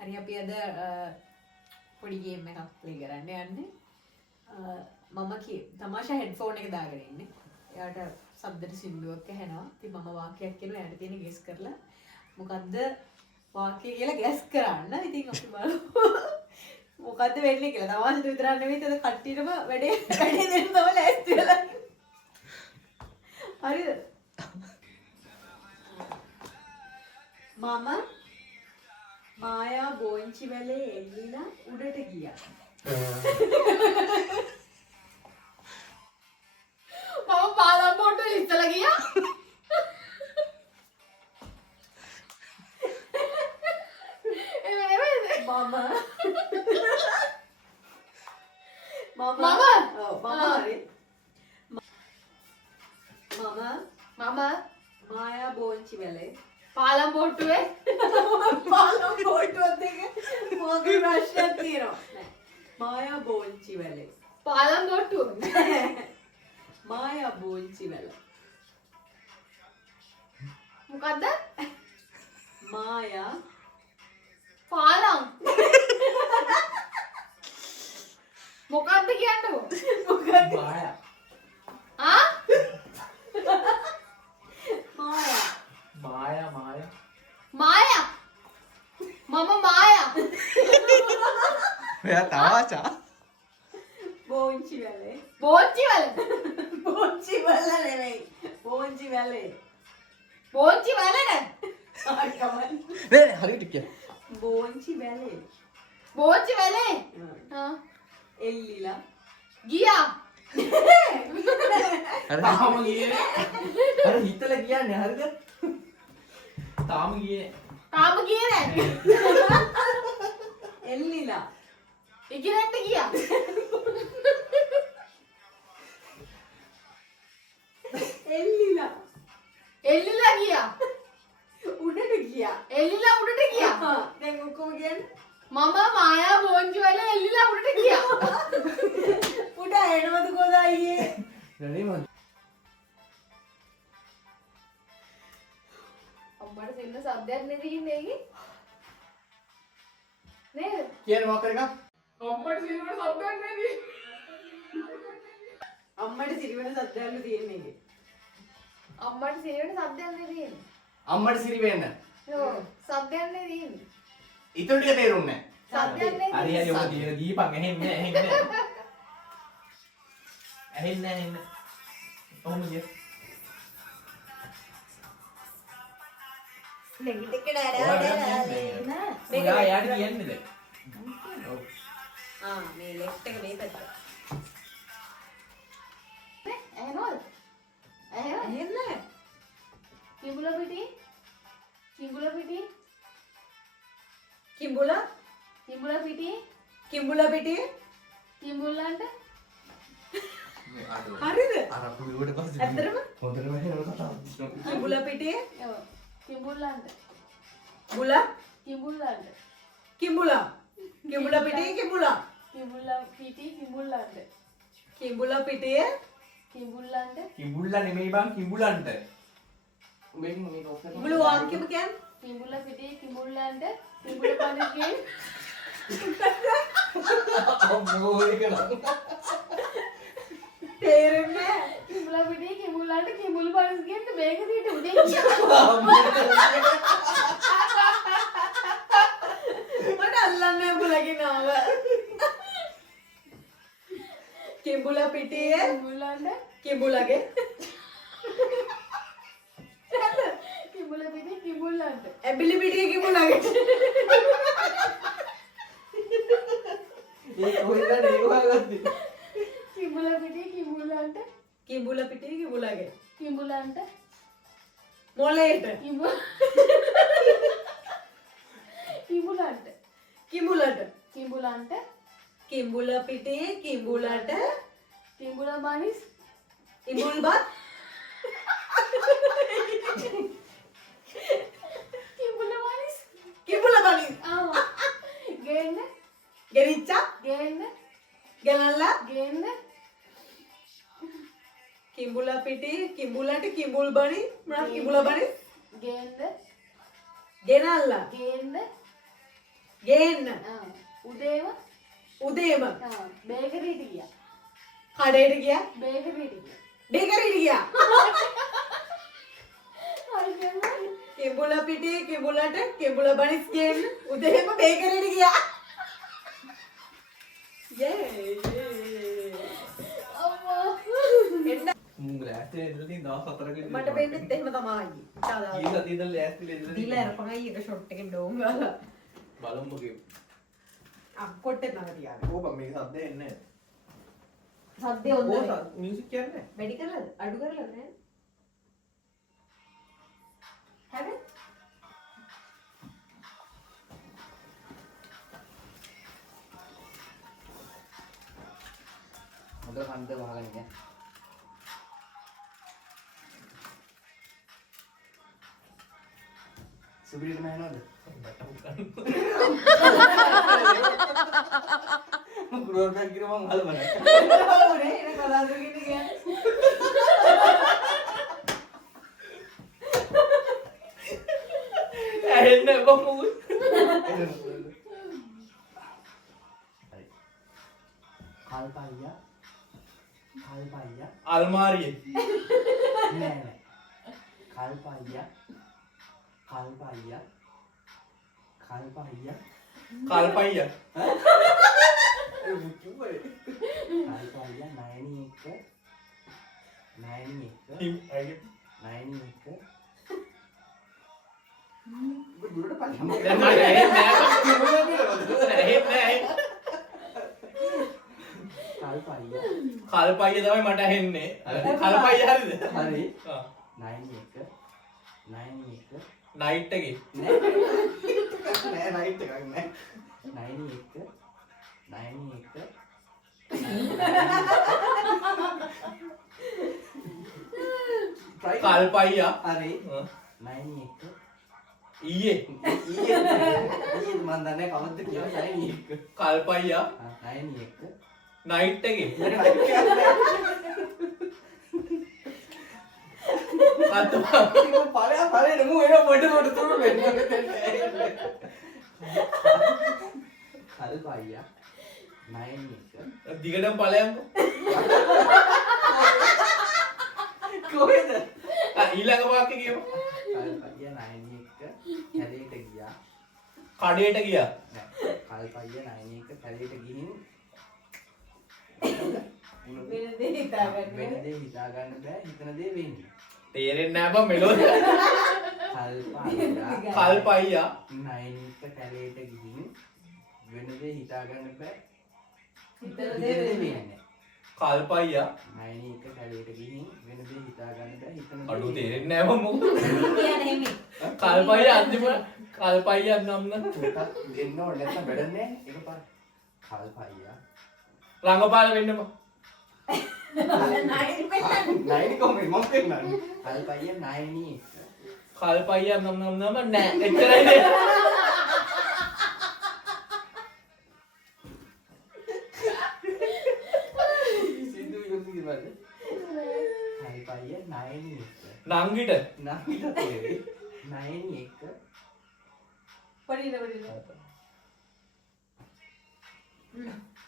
හරි අපි අද පොඩි ගේම් එකක් ප්ලේ කරන්න යන්නේ. මම තමාෂා හෙඩ්ෆෝන් එක දාගෙන ඉන්නේ. එයාට ශබ්දට සින්දුවක් ඇහෙනවා. ඉතින් මම වාක්‍යයක් කියනවා එයාට තියෙන ගෙස් කරලා මොකද්ද වාක්‍ය කියලා ගෙස් කරන්න. ඉතින් අපි බලමු මොකද්ද වෙන්නේ කියලා. තමාෂාට විතරක් නෙවෙයි තද කට්ටියටම වැඩේ දෙන්න තමයි ලෑස්ති වෙලා. හරිද? මම මායා බෝංචි වැලේ එල්ලිලා උඩට ගියා. මම පාලම් බෝට්ටුව ඉස්සලා ගියා. මම මායා බෝංචි වැලේ පාලම් බෝට්ටුවේ පාලම් බෝට්ටුවත් එක මගේ ප්‍රශ්නයක් තියෙනවා. මායා බෝංචි වැලේ පාලම් බෝට්ටුව මායා බෝංචි වැල මොකද්ද? මායා පාලම් මොකද්ද කියන්නකෝ? මොකක්ද මායා ආ මායා මායා මායා මායා මම මායා මෙයා තමාචා බෝංචි වැලේ බෝච්චි වල බෝංචි වැල නෙවෙයි බෝංචි වැලේ බෝච්චි වලද ආයි කමන්න නේ හරියට කිය බෝංචි වැලේ බෝච්චි වලේ ආ එල්ලිලා ගියා තාම ගියේ අර හිතලා කියන්නේ හරිද තාම ගියේ තාම ගියේ නැහැ එල්ලිලා ඉගෙනන්න ගියා එල්ලිලා එල්ලිලා ගියා උඩට ගියා. එල්ලිලා උඩට ගියා දැන් ඔක්කොම කියන්නේ මම මායා බෝංචි වල එල්ලිලා උඩට ගියා උඩ එනවද කොහොද අයියේ? රෙඩි මන් අම්මට දෙන්න සද්දයක් නේද ඉන්නේ ඒකේ නේද කියන්නේ මොකක් කරේ එකක් අම්මට දෙන්න සද්දයක් නේද අම්මට සිරිවෙන සද්දයක්ලු තියෙන්නේ ඒකේ. අම්මට සිරියට සද්දයක් නේද ඉන්නේ අම්මට සිරි වෙන්න ඔව් සද්දයක් නේද ඉන්නේ ඊට ටික තේරුන්නේ සද්දයක් නේද නැහැ හරි හරි ඔබ දීපන් ඇහෙන්නේ ඇහෙන්නේ ඔහොම කිය නෙගිටික ඔයා යාට කියන්නේද ඔව් මේ ලෙෆ්ට් එක මේ පැත්ත. ඇහෙනවද එහෙන්නේ කිඹුල පිටි කිඹුල පිටි කිඹුල පිටි කිඹුලන්ට හරිද? අර පුඩුවට පස්සේ ඇත්තටම හොඳටම ඇහෙනවා කතාව කිඹුල පිටි ඔව් කිඹුලන්ට බුල කිඹුලන්ට කිඹුල කිඹුල පිටි කිඹුල කිඹුල පිටි කිඹුලන්ට කිඹුල පිටි කිඹුලන්ට කිඹුල්ල නෙමෙයි බං කිඹුලන්ට මේක මේක ඔෆ් කරලා කිඹුල වාක්‍යම කියන්නේ කිඹුල පිටි කිඹුලන්ට කිඹුල පණිගේ අම්මෝ ඒක නම් තේරෙන්නේ නැහැ. කිඹුල පිටි කිඹුලන්ට කිඹුල් පණිගේට මේක දීට උදේ ගියා මට අල්ලන්නේ බුලගෙන ආව. කිඹුල පිටියේ කිඹුලන්ට කිඹුලගේ කිඹුල පිටි කිඹුලන්ට ඇබිලි පිටියේ කිඹුලගේ ඒ කොහෙන්ද ඒක හොයාගත්තේ කිඹුල පිටි කිඹුලන්ට කිඹුල පිටියේ කිඹුලගේ කිඹුලන්ට මොලේට කිඹුලන්ට කිඹුලට කිඹුලන්ට කිඹුල පිටියේ කිඹුලට කිඹුල බනිස් ඉඹුල්බත් කිඹුල බනිස් කිඹුල බලි ආව ගේන්න ගෙරිච්චා ගේන්න ගෙනල්ලා ගේන්න කිඹුල පිටියේ කිඹුලට කිඹුල් බණි මොනවද කිඹුල බණි ගේන්න ගෙනල්ලා ගේන්න ගේන්න. උදේම උදේම බේකරීට ගියා. කඩේට ගියා. බේකරීට ගියා. බේකරියට ගියා. හරිද? කිඹුල පිටේ කිඹුලට කිඹුල බනිස් ගේන්න උදේම බේකරියට ගියා. මුංගල ඇස්තේ ඉඳලා තියෙන දවස් 4කට මට වෙන්නෙත් එහෙම තමයි. ඊළඟ දිනවල ඇස්තේ ඉඳලා දීලා අරපන් අයියක ෂොට් එකෙන් ඩෝන් ගාලා. බලමු ගේ. කොට්ටේ නම තියාගන්න. ඕක මේක සද්ද එන්නේ සද්දේ හොඳ නැහැ. නැහැ. ඕක මියුසික් කියන්නේ වැඩි කරලාද? අඩු කරලාද නෑ? හැබැයි හොඳ කන්ද වහගෙන ඉන්නේ. සුබිරිට මහනවද? ගුරුවර බැං කිර මං අහලා බලන්න. ඕනේ එන කලාතුරකින් කියන්නේ. ඇහෙන්න බං මොකද? කල්පයියා අල්මාරියේ. නෑ නෑ කල්පයියා කල්පයියා. කල්පයියා නයනි එක ගුරුවරට පල්ලම. දැන් මට ඇහෙන්නේ නැහැ. කල්පයියා තමයි මට ඇහෙන්නේ. කල්පයියා හරිද? හරි ආ. නයනි එක නයිට් එකේ. නෑ නෑ නයිට් එකක් නෑ. නයනි එක කල්පයියා. හරි ආ. නයනි එක ඊයේ ඊයේ මන් දන්නේ කවද්ද කියලා නයනි එක කල්පයියා නයනි එක නයිට් එකේ. පලයන් මු එන පොඩ තුරු වෙන්න කල්පයියා නයනි එක දිගටම ඵලයන්කෝ. කොහෙද ඊළඟ වාක්‍ය කියමු. කල්පයියා නයනි එක කැලේට ගියා කඩේට ගියා. නෑ කල්පයියා නයනි එක කැලේට ගිහින් වෙන දේ හිතාගන්න. වෙන දේ හිතාගන්න බෑ හිතන දේ වෙන්නේ තේරෙන්නේ නැහැ බං මෙලොව. කල්පයියා නයනි එක කැලේට ගිහින් වෙන දේ හිතාගන්න බෑ හිතන හිතන දේ දේ වෙන්නේ. වෙන්නේ කල්පයියා නයනි එක කැලේට ගිහින් වෙන දේ හිතාගන්න බෑ හිතන දේ අඩුව වෙන්නේ. තේරෙන්නේ නැහැ බං මොකද? කියන්නේ එහෙම. කල්පයියා අන්තිම කල්පයියා නම් පොතක් දෙන්න ඕනේ නැත්නම් වැඩන්නේ එකපාර කල්පයියා රංගපාල වෙන්න බං. නයනි කොහොමද මම පෙන්නන්නේ කල්පයියා නයනි එක කල්පයියා නම් නෑ. එච්චරයි නේ. සිද්ධු යොසි බලන්න කල්පයියා නයනි එක නංගිට නයනිට තේරෙයි නයනි එක පඩින.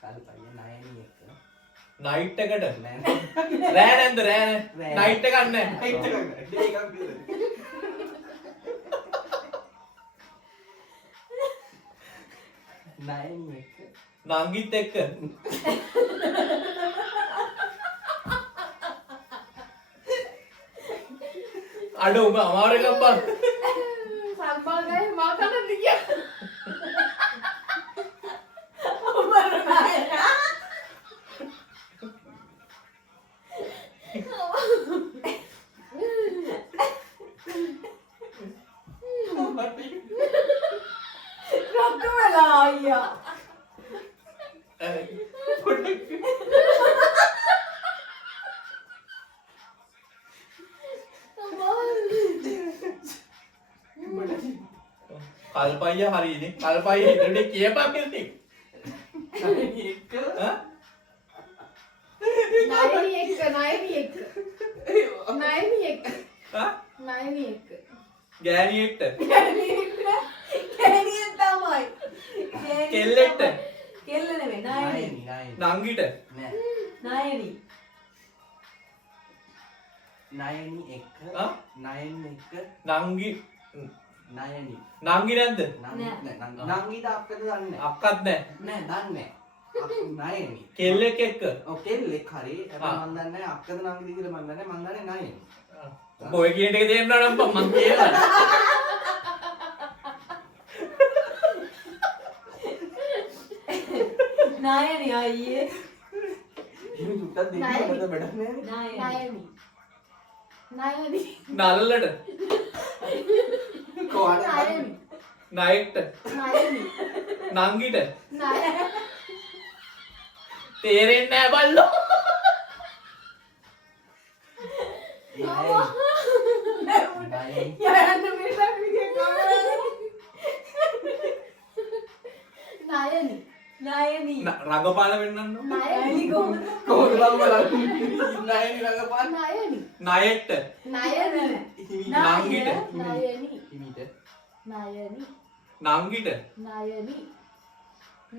කල්පයියා නයනි එක නයිට් එකට නෑ රෑ නැන්ද රෑ නෑ. රෑ. නයිට් එකක් නැහැ. නයිට් එකක් නෑ ඩේ එකක් විතරයි නයනි එක නංගිත් එක්ක අඩ ඔබ අමාරු එකක් බං. සම්මාල් ගහේ මා කන්න දිගියා. රොක්ක වෙලා අයියා. කල්පයියා හරිනේ. කල්පයියා ඉදරේ කියපන් ඉතින්. නයනි එක ඈ? නයනි එක ඈ? නයනි එක ගෑණියෙක්ට. කැණියෙන් තමයි. කෙල්ලෙට කෙල්ල නෙවෙයි නායනි. නංගිට නෑ. නායනි. නයනි එක්ක ආ? නයන් එක්ක නංගි නයනි. නංගි නැද්ද? නංගිට අක්කද දන්නේ අක්කත් නෑ. නෑ දන්නේ නයනි. කෙල්ලෙක් එක්ක ඔව් කෙල්ලෙක් හරි හැබැයි මන් දන්නේ නැහැ අක්කද නංගිද කියලා මන් දන්නේ මන් දන්නේ නයනි. ඔය කියන එක තේරෙනවා නම් මං කියනවා. නායනි අයියේ. ඉතින් චුට්ටක් දෙන්න මොකද වැඩක් නෑනේ. නායනි. නයනි නලලට කොහොමද නයනි නයෙක්ට නයනි නංගිට නයනි තේරෙන්නේ නෑ බල්ලෝ. යන්න මෙතන විදියට නයනි නායනි. රඟපාල වෙන්නන්න නායනි කොහොමද? කොහොමද බලන්න නයනි රඟපාන නයනි නයෙක්ට නයනි නංගිට නයනි හිමිට නයනි නංගිට නයනි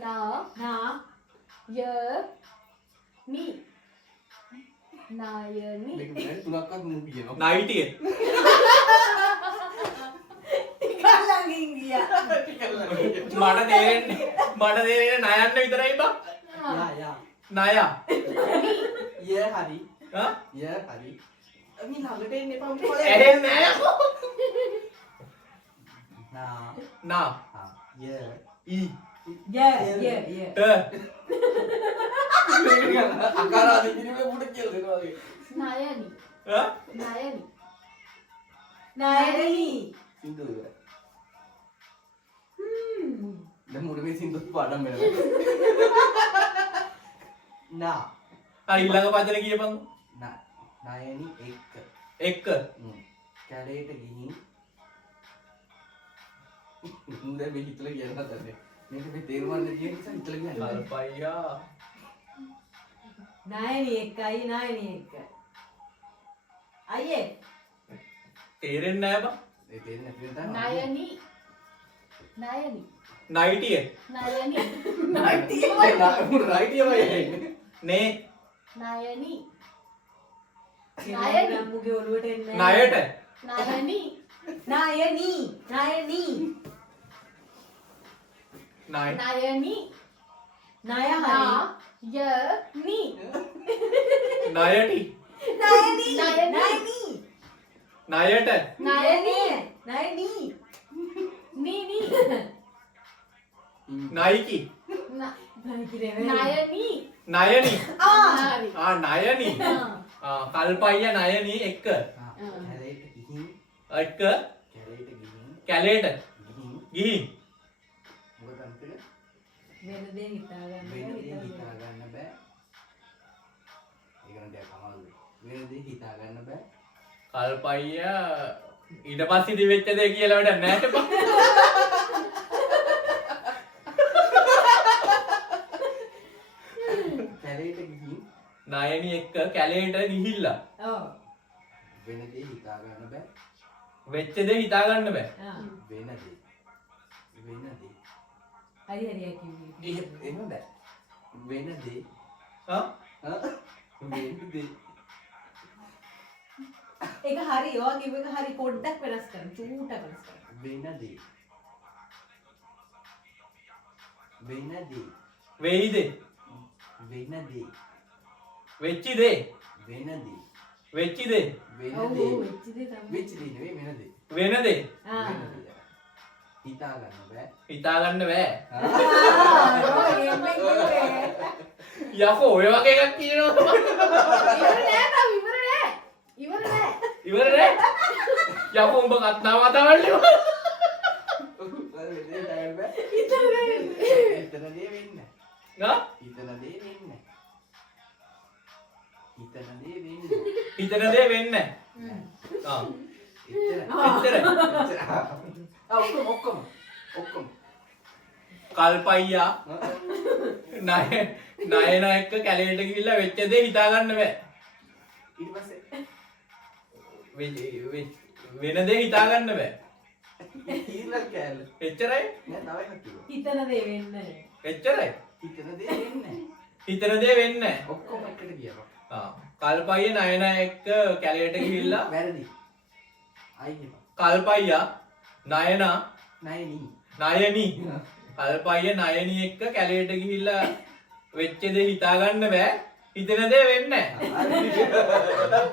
නා නා ය නි නයනි මේක නෑ තුනක්වත් මූ කියනවා. නයිටිය කල්ලංගින් ගියා. මට තේරෙන්නේ නයන්න විතරයි බං. යා නය ය හරි ආ? ය හරි අපි ළඟට එන්න එපා උඹ ඇහෙන්නේ නෑ. නා නා ය ඊ ය ට අකාරාදී කිරීමේ මුඩ කියලා දෙනවා වගේ. නයනි ආ? නයනි නායනි. සින්දු ඉවරයි. දැන් මුඩ මේ සින්දු පාඩම් වෙනවා. නා ඊළඟ පදේ කියපන්. නයනි එක්ක එක්ක කැලේට ගිහින් මුන්ද මේ හිතලා කියනවා තමයි. මේක මේ තේරුම් ගන්න කියන නිසා හිතලා කියන්නේ. කල්පයියා නායනි එක්කයි නායනි එක්ක. අයියේ. තේරෙන්නේ නෑ බං. ඒ තේරෙන්නේ නැති වෙන තමයි. නයනි නයනි නයිටිය නයනි මුඩ රයිට් එකයි. නේ නයනි නායනි මුගේ ඔළුවට එන්නේ ණයට නයනි නායනි. නායනි. නයි නයනි නාය හරි. නා ය නි නයටි නායනි. නායනි. නායනි. නයට නායනි. නායනි. නි නි නයිකි නයිකි නෙවෙයි. නයනි නයනි හරි නයනි කල්පයිය නයනි එක්ක කැලේට ගිහින් එක්ක කැලේට ගිහින් කැලේට ගිහින් ගිහින් මොකද අන්තිම වෙන දේ හිතා ගන්න වෙන දේ බැහැ. හිතා ගන්න බෑ. ඒක නම් ටිකක් අමාරුයි. වෙන දේ හිතා ගන්න බෑ. කල්පයිය ඊට පස්සේ ඉති වෙච්ච දේ කියලා වැඩක් නෑ බං. කැලේට ගිහින් නයනි එක්ක කැලේට ගිහිල්ලා ඔව්. වෙන දේ හිතා ගන්න බෑ. වෙච්ච දේ හිතා ගන්න බෑ. ආ. වෙන දේ. හරි හරි කිව්වේ. එහෙම බෑ. වෙන දේ. ආ? වෙන දේ. ඒක හරි. ඔයා කිව්ව එක හරි පොඩ්ඩක් වෙනස් කරන්න. චූටක් වෙනස් කරන්න. වෙන දේ. වෙන දේ. වෙයිද වෙන දේ. වෙච්ච දේ වෙන දේ. වෙච්ච දේ වෙන ඔව් දේ. ඔව් වෙච්ච දේ තමයි. වෙච්ච දේ නෙවෙයි වෙන දේ. වෙන දේ ආ. වෙන දේ. හිතා ගන්න බෑ. හිතා ගන්න බෑ. ඔය එන්නේ කිව්වේ. යකෝ ඔය වගේ එකක් කියනවා ඉවර නෑ තාම ඉවර නෑ ඉවර නෑ. යකෝ උඹ කතාව අතවන්නේ. හිතන දේ වෙන්නේ. නා හිතන දේ වෙන්නේ. හිතන දේ වෙන්නේ. හිතන දේ වෙන්නේ ආ එච්චර. එච්චර ඔක්කොම. කල්පයියා නයන එක්ක කැලේට ගිහිල්ලා වෙච්ච දේ හිතා ගන්න බෑ. ඊට පස්සේ වෙන දේ හිතා ගන්න බෑ. ඊළඟ කෑල්ල. එච්චරයි නෑ තව එකක් කිව්වා. හිතන දේ වෙන්න නෑ. එච්චරයි හිතන දේ වෙන්නේ නෑ. හිතන දේ වෙන්නේ නැහැ. ඔක්කොම එකට කියනවා. කල්පයිය නයන එක්ක කැලේට ගිහිල්ලා වැරදි. ආයි කියපන්. කල්පයියා නයනා නයනී. නයනි කල්පයිය නයනි එක්ක කැලේට ගිහිල්ලා වෙච්ච දේ හිතා ගන්න බෑ. හිතන දේ වෙන්නේ නැහැ.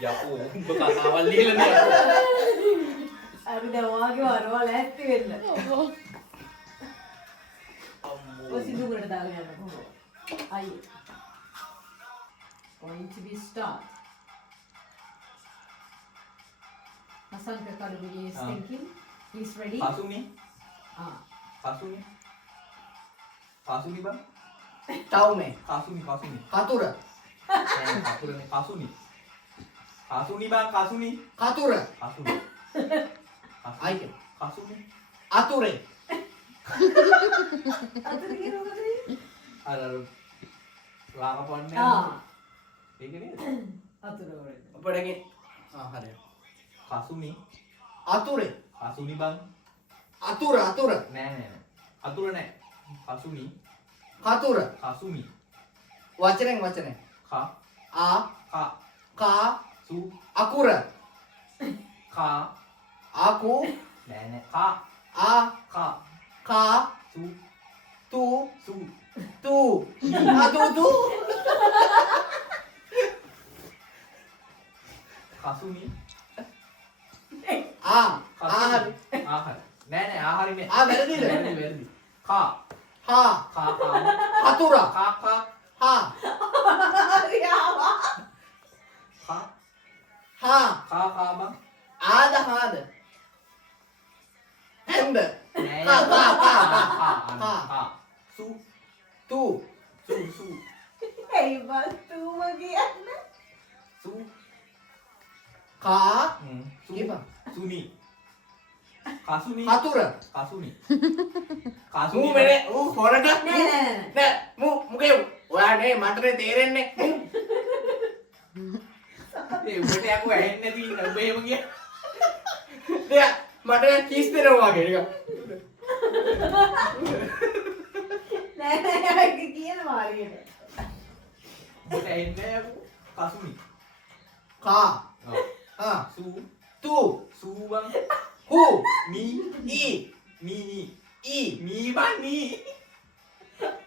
යකෝ උඹ කතාවල් ලියලා නෑ. හරි දැන් ඔයාගේ වරවල් ඇත්ති වෙන්න. ඔය සිදු කරට දාගෙන යන්න කොහොමද? අයියේ. Going to be start. Asanka Kaluri is thinking. He's ready. පසුනි Ah. පසුනි පසුනි බං තවුනේ. කසුනි කතුර. කසුනි කසුනි කසුනි බං කසුනි කතුර. කසුනි ආයි කියපන්. කසුනි අතුරේ. අතට කියනකොට අර ලාකපන්නේ Ah. ඒක නේද අතට වරද. අපඩගේ හරි. කසුනි අතුරේ. කසුනි බං අතුර අතුර. නෑ අතුර නෑ කසුනි කතුර. කසුනි වචනෙන් කා ආ කා කා සු අකුර කා ආකු නෑ කා ආ කා කා සු තු සු තු තු කසුනි ආ ආහරි ආහාර නෑ ආහාරි නෑ ආ වැරදිද? වැරදි කා හා කා කතුර කා කා හා හරි ආවා. කා හා කා බං ආද හාද හැන්ද නෑ කා සු තු සු ඒ වස්තුව කියන්න. සු කා සු කියපන්. සුනි කසුනි කතුර කසුනි මූ මෙනේ ඌ හොරට නෑ නෑ මූ මුගේ ඔයා නේ මටනේ තේරෙන්නේ ඒ උඹට යකෝ ඇහෙන්නේ නැති ඉන්න උඹ එහෙම කිය දෙයක් මට කිස් දෙනවා වගේ නිකන් නෑ කියනවා හරියට. උඹට ඇහෙන්නේ යකෝ කසුනි කා ඔව් හා සු තු සු බං හු මී ඊ මී ඊ මී බං මී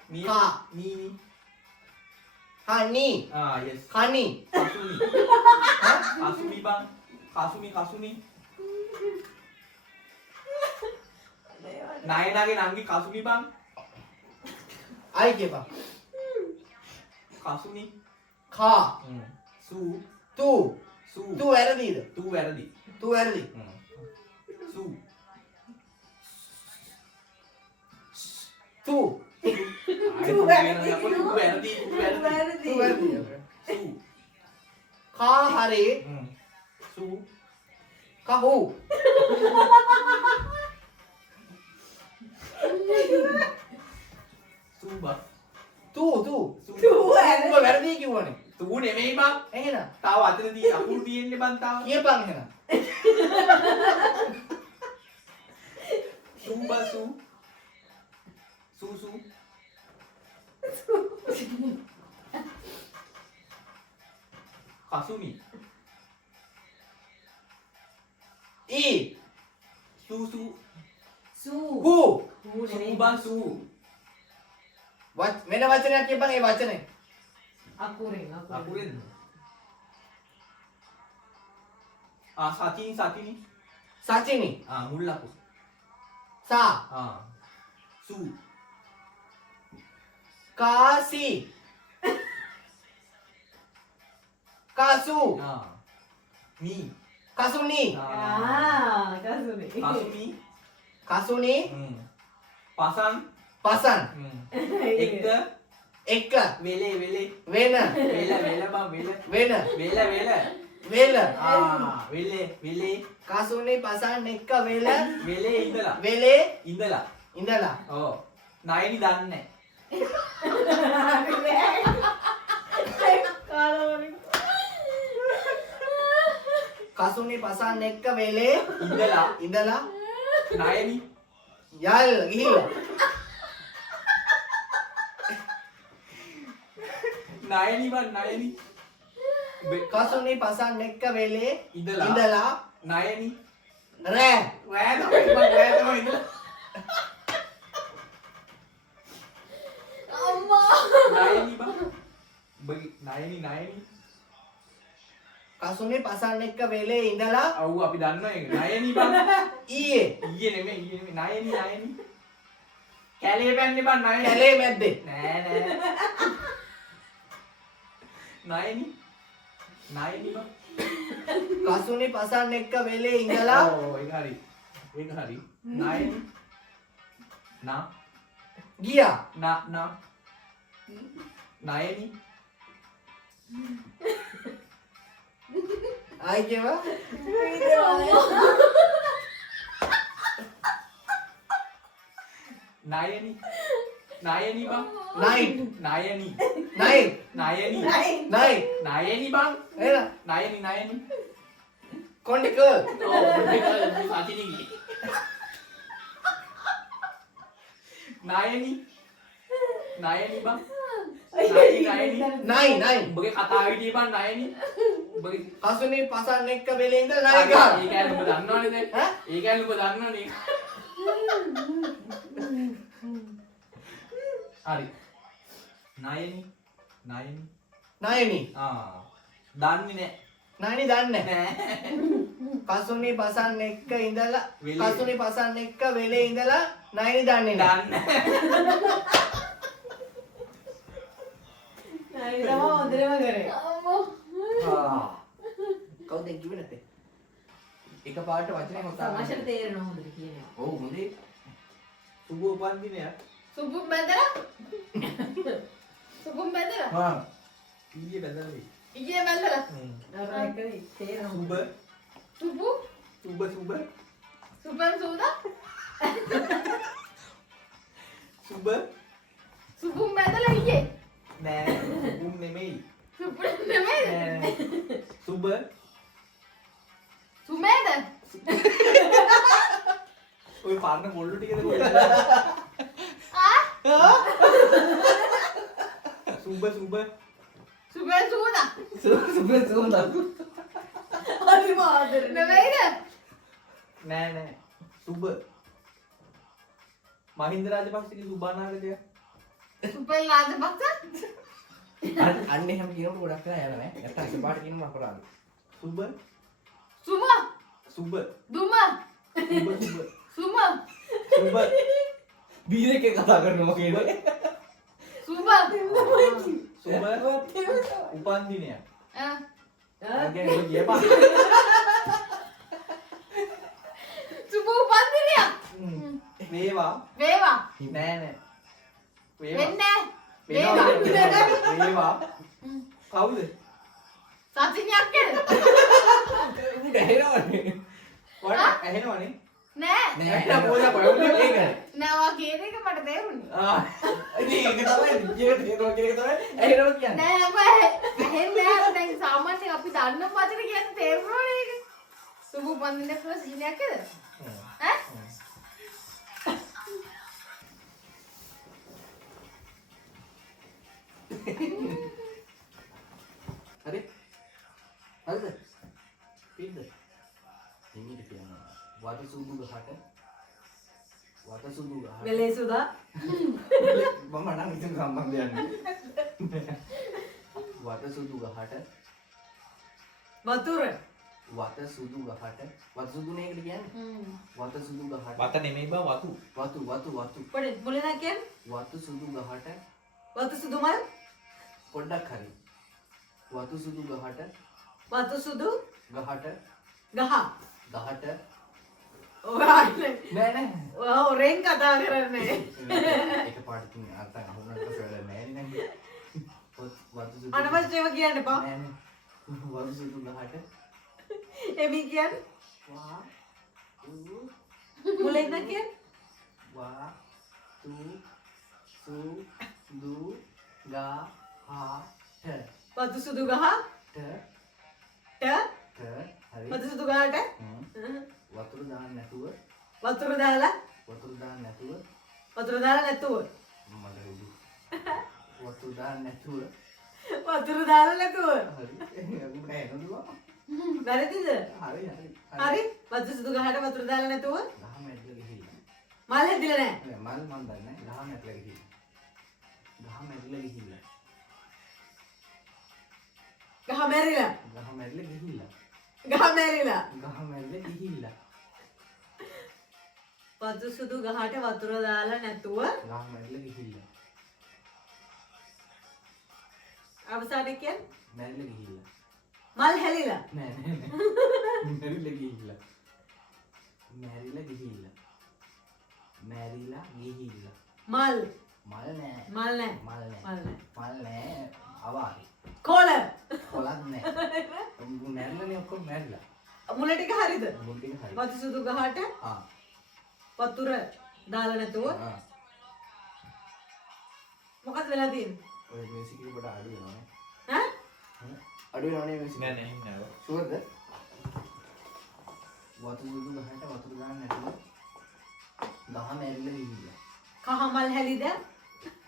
මී කා මී හනි yes කනි කසුනි කසුනි බං කසුනි නයනාගේ නංගි කසුනි බං ආයි කියපන් කසුනි කා සු තු සු තු වැරදිද තු වැරදි තු වැරදි සු තු තු වැරදි තු වැරදි තු වැරදි සු කා හරි සු කහු සු බං තු සු උඹ වැරදි කිව්වනේ තු නෙමෙයි බං එහෙනම් තාව අතන තියෙන අකුරු තියෙන්නේ බං තාව කියපන් එහෙනම් සු බං සු කසුනි ඊ සු හු සු බං සු වෙන වචනයක් කියපන් ඒ වචනේ අකුරෙන් අකුරෙන් සතිනි සචිනි මුල් අකුර සා සු කාසි කාසු මී කසුනි කසුනි කසුනි පසන් පසන් එක්ක එක්ක වෙලේ වෙන වෙල බං වෙන වෙල වෙල වෙලේ කසුනි පසන් එක්ක වෙල වෙලේ ඉඳලා වෙලේ ඉඳලා ඉඳලා ඔව් නයනි දන්නේ කසුනි පසන් එක්ක වෙලේ ඉඳලා ඉඳලා නයනි යල් ගිහිල්ලා නයනි බං නයනි කසුනි පසන් එක්ක වෙලේ ඉඳලා ඉඳලා නයනි රෑ රෑ තමයි බං රෑ තමයි ඉඳලා අම්මා නයනි බං බගි නයනි නයනි කසුනි පසන් එක්ක වෙලේ ඉඳලා අවු අපි දන්නවා ඒක නයනි බං ඊයේ නෙමෙයි නයනි නයනි කැලේ පැන්නේ බං නයනි කැලේ මැද්දේ නෑ නෑ නයනි නයනි බං කසුනි පසන් එක්ක වෙලේ ඉඳලා ඕ ඒක හරි නයනි නා ගියා නා නයනි ආයි කියවා නයනි නයනි බං නයිට් නයනි නයිට් නයනි නයිට් නයනි බං එලා නයනි කොණ්ඩික ඕ සතිනිගි නයනි බං නයනි නයි උඹගේ කතාව විදිය බං නයනි උඹගේ කසුනි පසන් එක්ක වෙලේ ඉඳලා නයි ගහනවා ඒ කියන්නේ ඔබ දන්නවනේ දැන් ඈ? ඒ කියන්නේ ඔබ දන්නවනේ හරි නයනි නයනි ආ දන්නේ නයනි දන්නේ නෑ කසුනි පසන් එක්ක ඉඳලා වෙලේ. කසුනි පසන් එක්ක වෙලේ ඉඳලා නයනි දන්නේ නෑ දන්නේ නයි තමයි හොඳටම කරේ. අම්මෝ කවුද කිව්වේ නැත්තේ එකපාරට වචනේ මොකක්ද තමාෂාට තේරෙනවා හොඳට කියනවා. ඔව් හොඳේ සුබ උපන්දිනයක් සුබුම් බැදලා සුබුම් බැදලා හා ඊයේ බැලුවේ ඊයේ බැදලා අර එකනේ තේරෙනවා. සුබ සුබු සුබ සුබන් සූදා සුබුම් බැදලා ඊයේ නෑ උන් නෙමෙයි සුබුම් නෙමෙයි නෑ සුබ සුමේද ඔය පාරන පොල්ලු ටිකද කොහෙද ආ සුබ සුබන් සූදා සුබේ සුන්දර හරි මාදර නෙමෙයිද නෑ සුබ මහින්ද රාජපක්ෂගේ සුබානාගතය සුපල් රාජපක්ෂ අන්න එහෙම කියනකොට ගොඩක් වෙලා යනවා ඈ නැත්නම් එකපාරට කියනවා අපරාධ සුබ සුම සුබ දුම සුම සුබ බීරේ කතා කරනවා කියන්නේ සුබ සුබ උපන්දිනයක් ආ අගයන් ඔය කියපන් සුබ උපන්දිනයක් වේවා වේවා නෑ වෙන්නේ වේවා කවුද සතියක් කෙද උඩ ඇහෙනවනේ වට ඇහෙනවනේ නෑ නැත්නම් පොඩ පොඩ ඒක නෑ කියන එක මට තේරුණේ ආ ඉතින් ඒක තමයි ජීවිතේ තියෙනවා කියන එක තමයි ඇහෙනවා කියන්නේ නෑ නෑ ඇහෙන්නේ නෑ දැන් සාමාන්‍යයෙන් අපි දන්න වචන කියන්නේ තේරුණානේ ඒක සුබ උපන්දිනයක් කියලා සීනයක් කෙද ඈ හරි හරිද පින්ද එන්නේ කියනවා වත සුදු ගහට වෙලේ සුදා මම නම් ඉතින් සම්බන්ධයක් නෑ වත සුදු ගහට වතුර වත සුදු ගහට වත සුදු නේද කියන්නේ වත සුදු ගහට වත නෙමෙයි බා වතු වතු පොඩි මුලින් කියන්නේ වතු සුදු ගහට වතු සුදු මල් පොඩ්ඩක් හරි වතු සුදු ගහට වතු සුදු ගහට ගහ ගහට ඔයාලේ නෑ නෑ ඔයා ඔරෙන් කතා කරන්නේ එකපාරට තින් අර්ථය අහුනට පස්සේ වැඩ නෑ නේද වතු සුදු අනවශ්‍යව කියන්න එපා නෑ නෑ වතු සුදු ගහට එමි කියන්නේ වා මුලින් කියන්නේ වා තු සු දු ගා හා ට වතු සුදු ගහ ට ට ට හරි. වතු සුදු ගහට වතුර දාන්න නැතුව වතුර දාලා වතුර දාන්න නැතුව වතුර දාලා නැතුව මට උඩු. වතුර දාන්න නැතුව වතුර දාලා නැතුව හරි. අපිට එනවා. වැරදිද? හරි හරි. හරි. වතු සුදු ගහට වතුර දාලා නැතුව ගහ මැදල ගිහිල්ලා. මල් හැදිලා නැහැ. නෑ මල් මන් දන්නේ ගහ මැදල ගිහිල්ලා. ගහ මැදල ගිහිල්ලා. ගහ මැරිලා. ගහ මැදල ගිහිල්ලා. ගහ මැරිලා. ගහ මැදල ගිහිල්ලා. වතු සුදු ගහට වතුර දාලා නැතුව ගහ මැදල ගිහිල්ලා. අවසානයේ කියන්නේ මැදල ගිහිල්ලා. මල් හැලිලා. නෑ නෑ නෑ. මැරිලා ගිහිල්ලා. මැරිලා ගිහිල්ලා. මැරිලා ගිහිල්ලා. මල් මල් නෑ. මල් නැහැ. මල් නෑ. මල් නැහැ. මල් නෑ. අවාරි. කොළ කොලක් නෑ. මැරිලානේ ඔක්කොම මැරිලා. මුල ටික හරිද? මුල් ටික හරි. වතු සුදු ගහට ආ. වතුර දාලා නැතුව ආ. මොකක්ද වෙලා තියෙන්නේ? ඔය මියුසික් එක පොඩ අඩු වෙනවනේ. ඈ? අඩු වෙනවනේ මියුසික්. නෑ නෑ එහෙම නෑ. ෂුවර්ද? වතුර සුදු ගහට වතුර දාන්න නැතුව ගහ මැරිලා ගිහිල්ලා. කහ මල් හැලිද?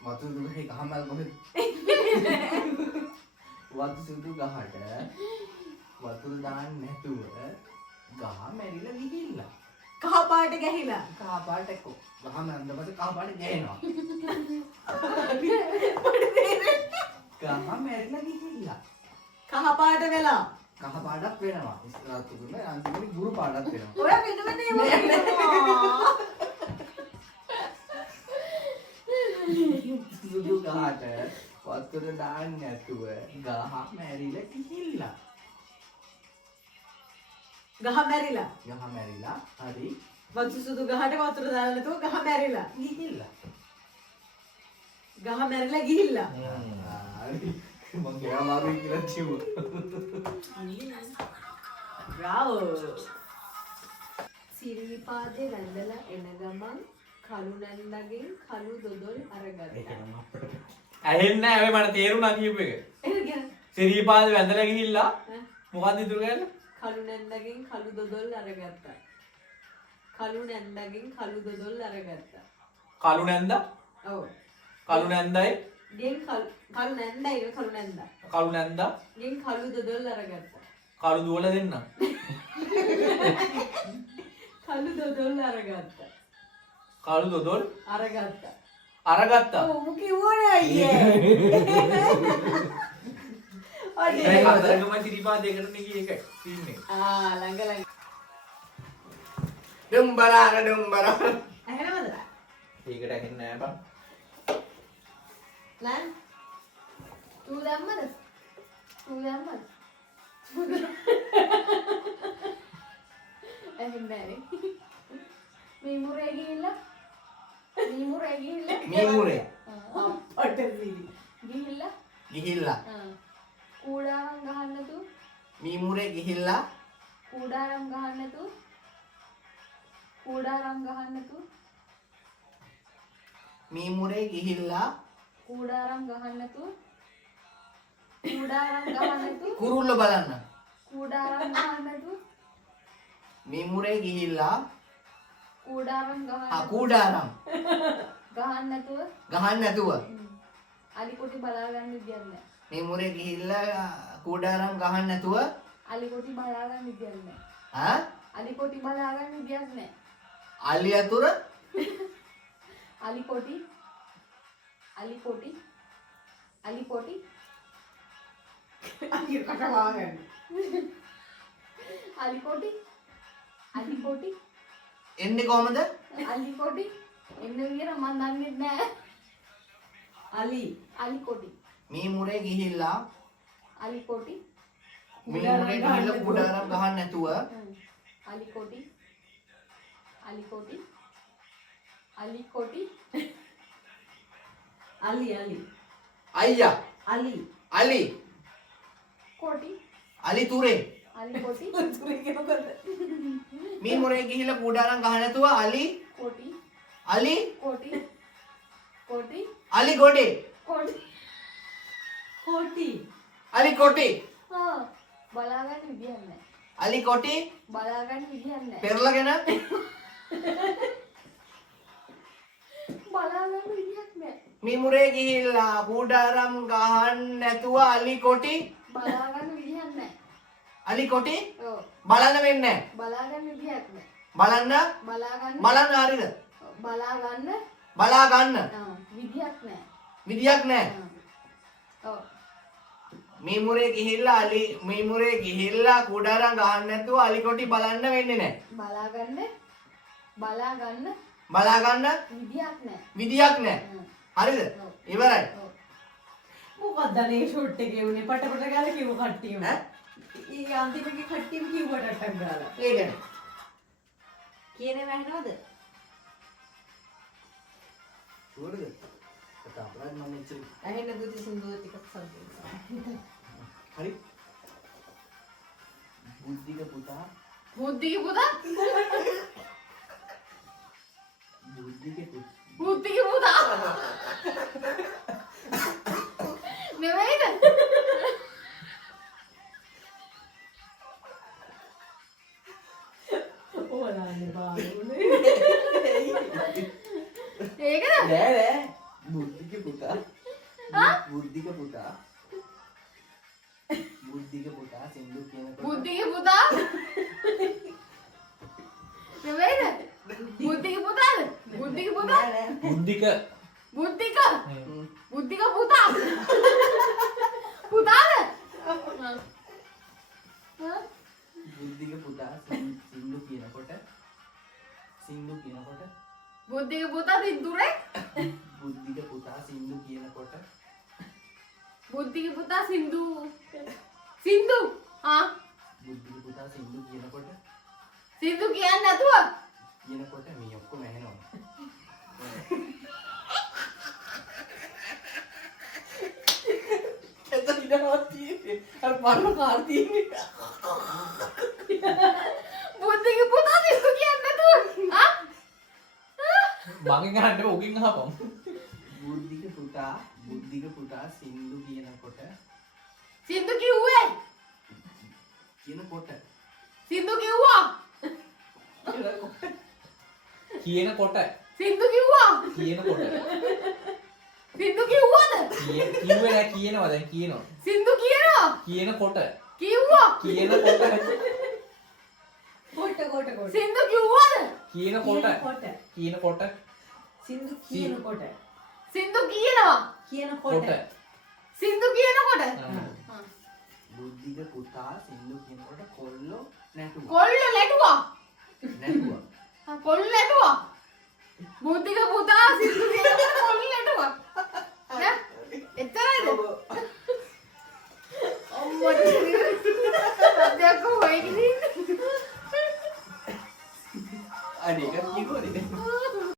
වතුර සුදු ගහේ ගහ මල් කොහෙද? වතුර සුදු ගහට වතුර දාන්න නැතුව ගහ මැරිලා ගිහිල්ලා. කහ පාට ගැහිලා. කහ පාට එක්ක ගහ මැරුණාට පස්සේ කහ පාට ගෑනවා. ගහ මැරිලා ගිහිල්ලා. කහ පාට වෙලා. කහ පාටක් වෙනවා. ඉස්සරහට තුනේ අන්තිමට ගුරු පාටක් වෙනවා. ඔය වෙන වෙන ඒවා වෙනවා. සුදු ගහට වතුර දාන්න නැතුව ගහ මැරිලා ගිහිල්ලා. ගහ මැරිලා. ගහ මැරිලා හරි වතු සුදු ගහට වතුර දාලා නැතුව ගහ මැරිලා. ගිහිල්ලා. ගහ මැරිලා ගිහිල්ලා. හරි මම ගියා මාරුයි කියලා කිව්වා. බ්‍රාවෝ. සිරිපාදේ වැඳලා එන ගමන් කළු නැන්දගෙන් කළු දොදොල් අරගත්තා. ඇහෙන්නේ නැහැ ඔය මට තේරුණා කියපු එක. එහෙම කියන්නේ සිරිපාද වැඳලා ගිහිල්ලා මොකද්ද ඉතුරු කරන්නේ? කළු නැන්දගෙන් කළු දොදොල් අරගත්තා. කළු නැන්දගෙන් කළු දොදොල් අරගත්තා. කළු නැන්දා ඔව්. කළු නැන්දයි ගෙන් කළු නැන්දයි කළු නැන්දා. කළු නැන්දා ගෙන් කළු දොදොල් අරගත්තා. කළු දුවලා දෙන්න. කළු දොදොල් අරගත්තා. කළු දොදොල් අරගත්තා. අරගත්තා. ඔව් කිව්වනේ අයියේ. ඒ හතරකම සිරිපාද දෙකට නේ ගියේ එක සීන් එක. ළඟ ළඟ. දුම්බරාර දුම්බරාර. ඇහෙනවද? ඒකට ඇහෙන්නේ නැහැ බං. ලෑන් තු දැම්මද? ඇහෙන්නේ නැහැ. මීමුරේ ගිහිල්ලා මීමුරේ අපටදී. ගිහිල්ලා ගිහිල්ලා කූඩාරම් ගහන්න නැතු මීමුරේ ගිහිල්ලා කූඩාරම් ගහන්න නැතු මීමුරේ ගිහිල්ලා කූඩාරම් ගහන්න නැතු කුරුල්ල බලන්න කූඩාරම් ගහන්න නැතු මීමුරේ ගිහිල්ලා කූඩාරම් කූඩාරම් ගහන්න නැතුව ගහන්න නැතුව අලිකොටි බලාගන්න විදියක් නැහැ. මීමුරේ ගිහිල්ලා කූඩාරම් ගහන්න නැතුව අලිකොටි බලාගන්න විදියක් නැහැ. ඈ අලිකොටි බලාගන්න විදියක් නැහැ. අලි අතුර අලිකොටි අයියට කටවාගෙන. අලිකොටි එන්නේ කොහමද අලිකොටි එන්න විදියට මම දන්නේ නැහැ. අලිකොටි මීමුරේ ගිහිල්ලා අලිකොටි මීමුරේ ගිහිල්ලා කූඩාරම් ගහන්න නැතුව අලිකොටි අයියා අලි. අලි කොටි අලි තුරේ අලිකොටි තුරේ මොකද? මීමුරේ ගිහිල්ලා කූඩාරම් ගහන්න නැතුව අලි කොටි කොටි අලි කොටි. අලි කොටි බලාගන්න විදියක් නැහැ. අලි කොටි බලාගන්න විදියක් නැහැ. පෙරලගෙන බලාගන්න විදියක් නැහැ. මිමුරේ ගිහිල්ලා කුඩාරම් ගහන්න නැතුව අලි කොටි බලාගන්න විදියක් නැහැ. අලි කොටි ඔව්. බලන්න වෙන්නේ බලාගන්න විදියක් නැහැ. බලන්න බලාගන්න හරිද බලාගන්න බලා ගන්න විදියක් නැහැ. විදියක් නැහැ ඔව්. මිමුරේ ගිහිල්ලා කුඩාරම් ගහන්න නැතුව අලි කොටි බලන්න වෙන්නේ නැහැ බලාගන්න බලා ගන්න විදියක් නැහැ. විදියක් නැහැ හරිද ඉවරයි මොකක්ද අනේ ෂොට් එකේ උනේ පටපට ගාලා කිව්ව කට්ටියම ඈ? ඊ අන්තිමේ කට්ටියම කිව්වට අටක් ගාලා ඒකනේ කියන්නේ වැහෙනවද ෂුවර්ද කතා අපරාධ මම ඉච්චි ඇහෙන්න දුති සින්දුව ටිකක් සම්පූර්ණ හරි බුද්ධික පුතා බුද්ධික පුතා නෙවෙයිද? ඕලානේ බාරුනේ ඒකද? නෑ බුද්ධික පුතා බුද්ධික පුතා සින්දු කියනකොට බුද්ධික පුතා නෙවෙයිද? බුද්ධික පුතාද? බුද්ධික පුතා? බුද්ධික බුද්ධික පුතා පුතාද? බුද්ධික පුතා සින්දු කියනකොට බුද්ධික පුතා සින්දුරේ බුද්ධික පුතා සින්දු කියනකොට බුද්ධික පුතා සින්දු බුද්ධික පුතා සින්දු කියනකොට සින්දු කියන්නේ නැතුව මේ ඔක්කොම ඇහෙනවා බුද්ධික පුතා සින්දු කියන්නේ නැතුව මගෙන් අහන්න ඔකින් අහපම් බුද්ධික පුතා සින්දු කියනකොට සින්දු කිව්වේ සින්දු කිව්වා කියනකොට සින්දු කිව්වා කියනකොට සින්දු කිව්වද කිව්වේ නෑ කියනවා දැන් කියනවා සින්දු කියනවා කියනකොට කිව්වා කියනකොට කොට සින්දු කිව්වද කියනකොට සින්දු කියනකොට සින්දු කියනවා කියනකොට සින්දු කියනකොට බුද්ධික පුතා සින්දු කියනකොට කොල්ලෝ නැටුවා කොල්ල නැටුවා බුද්ධික පුතා සින්දු කියනකොට කොල්ල නැටුවා ඈ එතරම්ද අම්මට සද්දයක් වෙයිද අනේක කිව්වනේ